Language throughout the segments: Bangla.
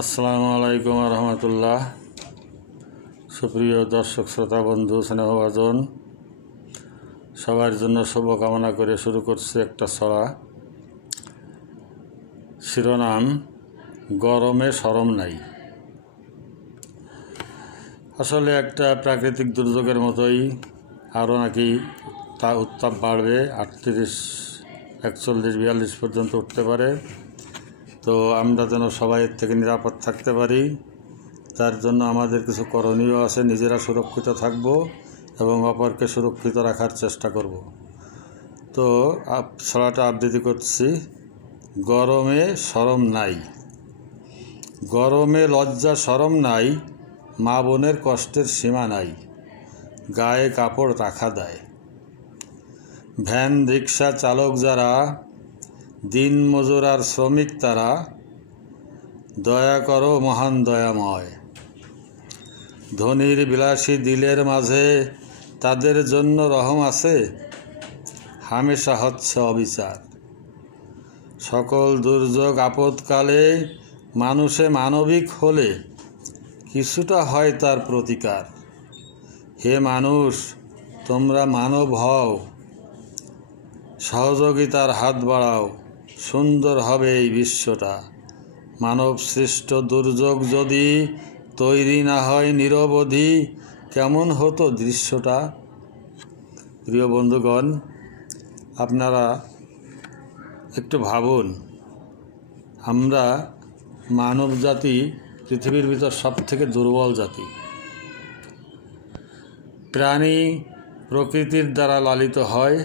আসসালামু আলাইকুম রহমতুল্লাহ। সুপ্রিয় দর্শক শ্রোতা বন্ধু স্নেহভাজন, সবার জন্য শুভকামনা করে শুরু করছে একটা ছড়া। শিরোনাম গরমে শরম নাই। আসলে একটা প্রাকৃতিক দুর্যোগের মতোই আরও নাকি উত্তাপ বাড়বে, 38, 41, 42 পর্যন্ত উঠতে পারে। তো আমরা যেন সবাই এর থেকে নিরাপদ থাকতে পারি, তার জন্য আমাদের কিছু করণীয় আছে। নিজেরা সুরক্ষিত থাকব এবং অপরকে সুরক্ষিত রাখার চেষ্টা করব। তো ছড়াটা আবৃত্তি করছি। গরমে শরম নাই, গরমে লজ্জা শরম নাই, মা বোনের কষ্টের সীমা নাই, গায়ে কাপড় রাখা দেয়। ভ্যান রিক্সা চালক যারা, দিন মজুর আর শ্রমিক তারা, দয়া করো মহান দয়াময়। ধনীর বিলাসী দিলের মাঝে তাদের জন্য রহম আছে, হামেশা হচ্ছে অবিচার। সকল দুর্যোগ আপদকালে মানুষে মানবিক হলে কিছুটা হয় তার প্রতিকার। হে মানুষ, তোমরা মানব হও, সহযোগিতার হাত বাড়াও, সুন্দর হবে এই বিশ্বটা। মানব সৃষ্ট দুর্যোগ যদি তৈরি না হয় নিরবধি, কেমন হতো দৃশ্যটা। প্রিয় বন্ধুগণ, আপনারা একটু ভাবুন, আমরা মানব জাতি পৃথিবীর ভিতর সবথেকে দুর্বল জাতি। প্রাণী প্রকৃতির দ্বারা লালিত হয়,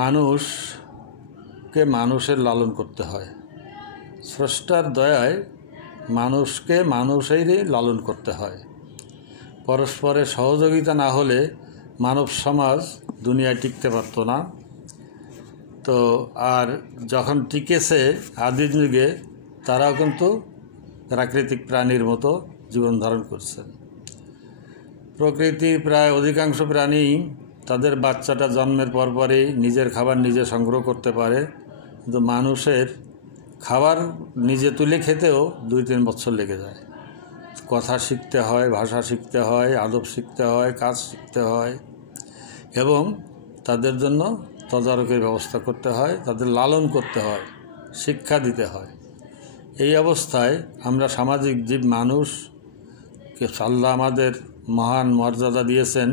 মানুষকে মানুষের লালন করতে হয়। স্রষ্টার দয়ায় মানুষকে মানুষেরই লালন করতে হয়। পরস্পরের সহযোগিতা না হলে মানব সমাজ দুনিয়ায় টিকতে পারত না। তো আর যখন টিকেছে আদিম যুগে, তারাও কিন্তু প্রাকৃতিক প্রাণীর মতো জীবন ধারণ করছেন। প্রকৃতির প্রায় অধিকাংশ প্রাণী তাদের বাচ্চাটা জন্মের পরপরই নিজের খাবার নিজে সংগ্রহ করতে পারে, কিন্তু মানুষের খাবার নিজে তুলে খেতেও 2-3 বছর লেগে যায়। কথা শিখতে হয়, ভাষা শিখতে হয়, আদব শিখতে হয়, কাজ শিখতে হয় এবং তাদের জন্য তদারকির ব্যবস্থা করতে হয়, তাদের লালন করতে হয়, শিক্ষা দিতে হয়। এই অবস্থায় আমরা সামাজিক জীব মানুষকে আল্লাহ আমাদের মহান মর্যাদা দিয়েছেন,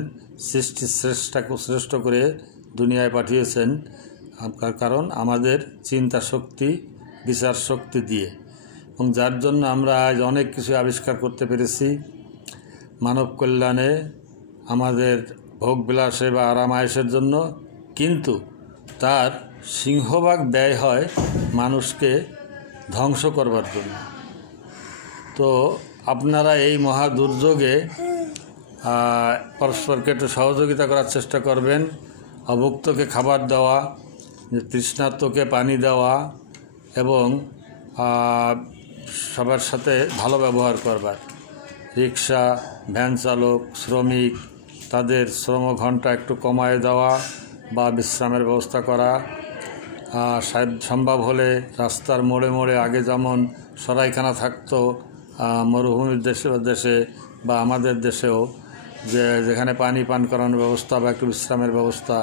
সৃষ্টির শ্রেষ্ঠ করে দুনিয়ায় পাঠিয়েছেন। কারণ আমাদের চিন্তা শক্তি, বিচার শক্তি দিয়ে, এবং যার জন্য আমরা আজ অনেক কিছু আবিষ্কার করতে পেরেছি মানব কল্যাণে, আমাদের ভোগবিলাসে বা আরামায়েশের জন্য। কিন্তু তার সিংহভাগ ব্যয় হয় মানুষকে ধ্বংস করবার জন্য। তো আপনারা এই মহা দুর্যোগে পরস্পরকে একটু সহযোগিতা করার চেষ্টা করবেন। অভুক্তকে খাবার দেওয়া, তৃষ্ণার্তকে পানি দেওয়া এবং সবার সাথে ভালো ব্যবহার করবার। রিক্সা, ভ্যান চালক, শ্রমিক, তাদের শ্রম ঘন্টা একটু কমায় দেওয়া বা বিশ্রামের ব্যবস্থা করা। সম্ভব হলে রাস্তার মোড়ে মোড়ে আগে যেমন সরাইখানা থাকতো মরুভূমির দেশে বা আমাদের দেশেও, যেখানে পানি পান করানোর ব্যবস্থা বা একটু বিশ্রামের ব্যবস্থা,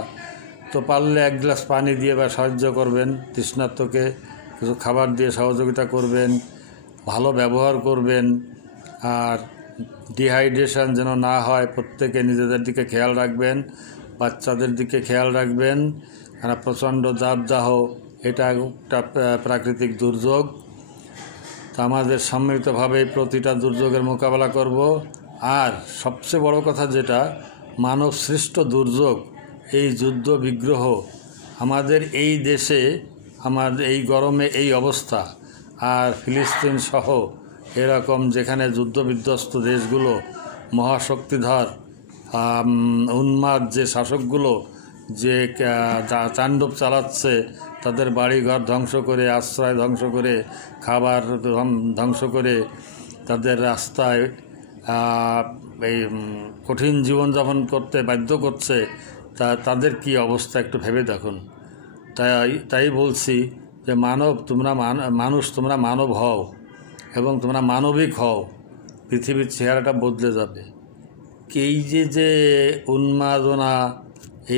তো পারলে 1 গ্লাস পানি দিয়ে বা সাহায্য করবেন। তৃষ্ণার্তকে কিছু খাবার দিয়ে সহযোগিতা করবেন, ভালো ব্যবহার করবেন। আর ডিহাইড্রেশন যেন না হয়, প্রত্যেকে নিজেদের দিকে খেয়াল রাখবেন, বাচ্চাদের দিকে খেয়াল রাখবেন। প্রচণ্ড দাবদাহ, এটা একটা প্রাকৃতিক দুর্যোগ। তা আমাদের সম্মিলিতভাবে প্রতিটা দুর্যোগের মোকাবেলা করব। আর সবচেয়ে বড় কথা যেটা, মানব সৃষ্ট দুর্যোগ, এই যুদ্ধ বিগ্রহ আমাদের এই দেশে, আমাদের এই গরমে এই অবস্থা, আর ফিলিস্তিন সহ এরকম যেখানে যুদ্ধবিধ্বস্ত দেশগুলো, মহাশক্তিধর উন্মাদ যে শাসকগুলো যে তাণ্ডব চালাচ্ছে, তাদের বাড়িঘর ধ্বংস করে, আশ্রয় ধ্বংস করে, খাবার ধ্বংস করে, তাদের রাস্তায় এই কঠিন জীবনযাপন করতে বাধ্য করছে, তাদের কি অবস্থা একটু ভেবে দেখুন। তাই বলছি যে মানুষ তোমরা মানব হও, এবং তোমরা মানবিক হও, পৃথিবীর চেহারাটা বদলে যাবে। এই যে উন্মাদনা,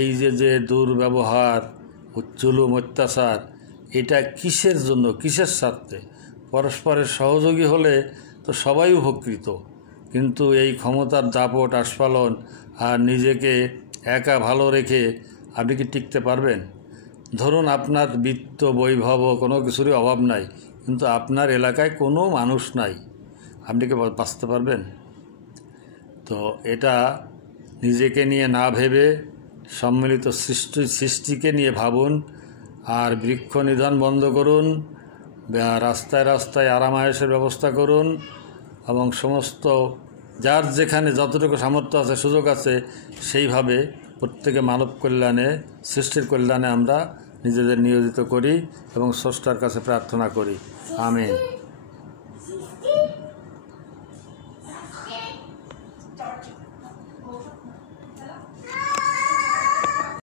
এই যে দুর্ব্যবহার, জুলুম, অত্যাচার, এটা কিসের জন্য, কিসের স্বার্থে? পরস্পরের সহযোগী হলে তো সবাই উপকৃত, কিন্তু এই ক্ষমতার দাপট, আস্ফালন আর নিজেকে একা ভালো রেখে আপনি কি টিকতে পারবেন? ধরুন আপনার বিত্ত, বৈভব, কোনো কিছুরই অভাব নাই, কিন্তু আপনার এলাকায় কোনো মানুষ নাই, আপনি কি বাঁচতে পারবেন? তো এটা নিজেকে নিয়ে না ভেবে সম্মিলিত সৃষ্টিকে নিয়ে ভাবুন। আর বৃক্ষ নিধন বন্ধ করুন, রাস্তায় রাস্তায় আরাম আয়েশের ব্যবস্থা করুন, এবং সমস্ত যার যেখানে যতটুকু সামর্থ্য আছে, সুযোগ আছে, সেইভাবে প্রত্যেকে মানব কল্যাণে, সৃষ্টির কল্যাণে আমরা নিজেদের নিয়োজিত করি এবং স্রষ্টার কাছে প্রার্থনা করি। আমিন।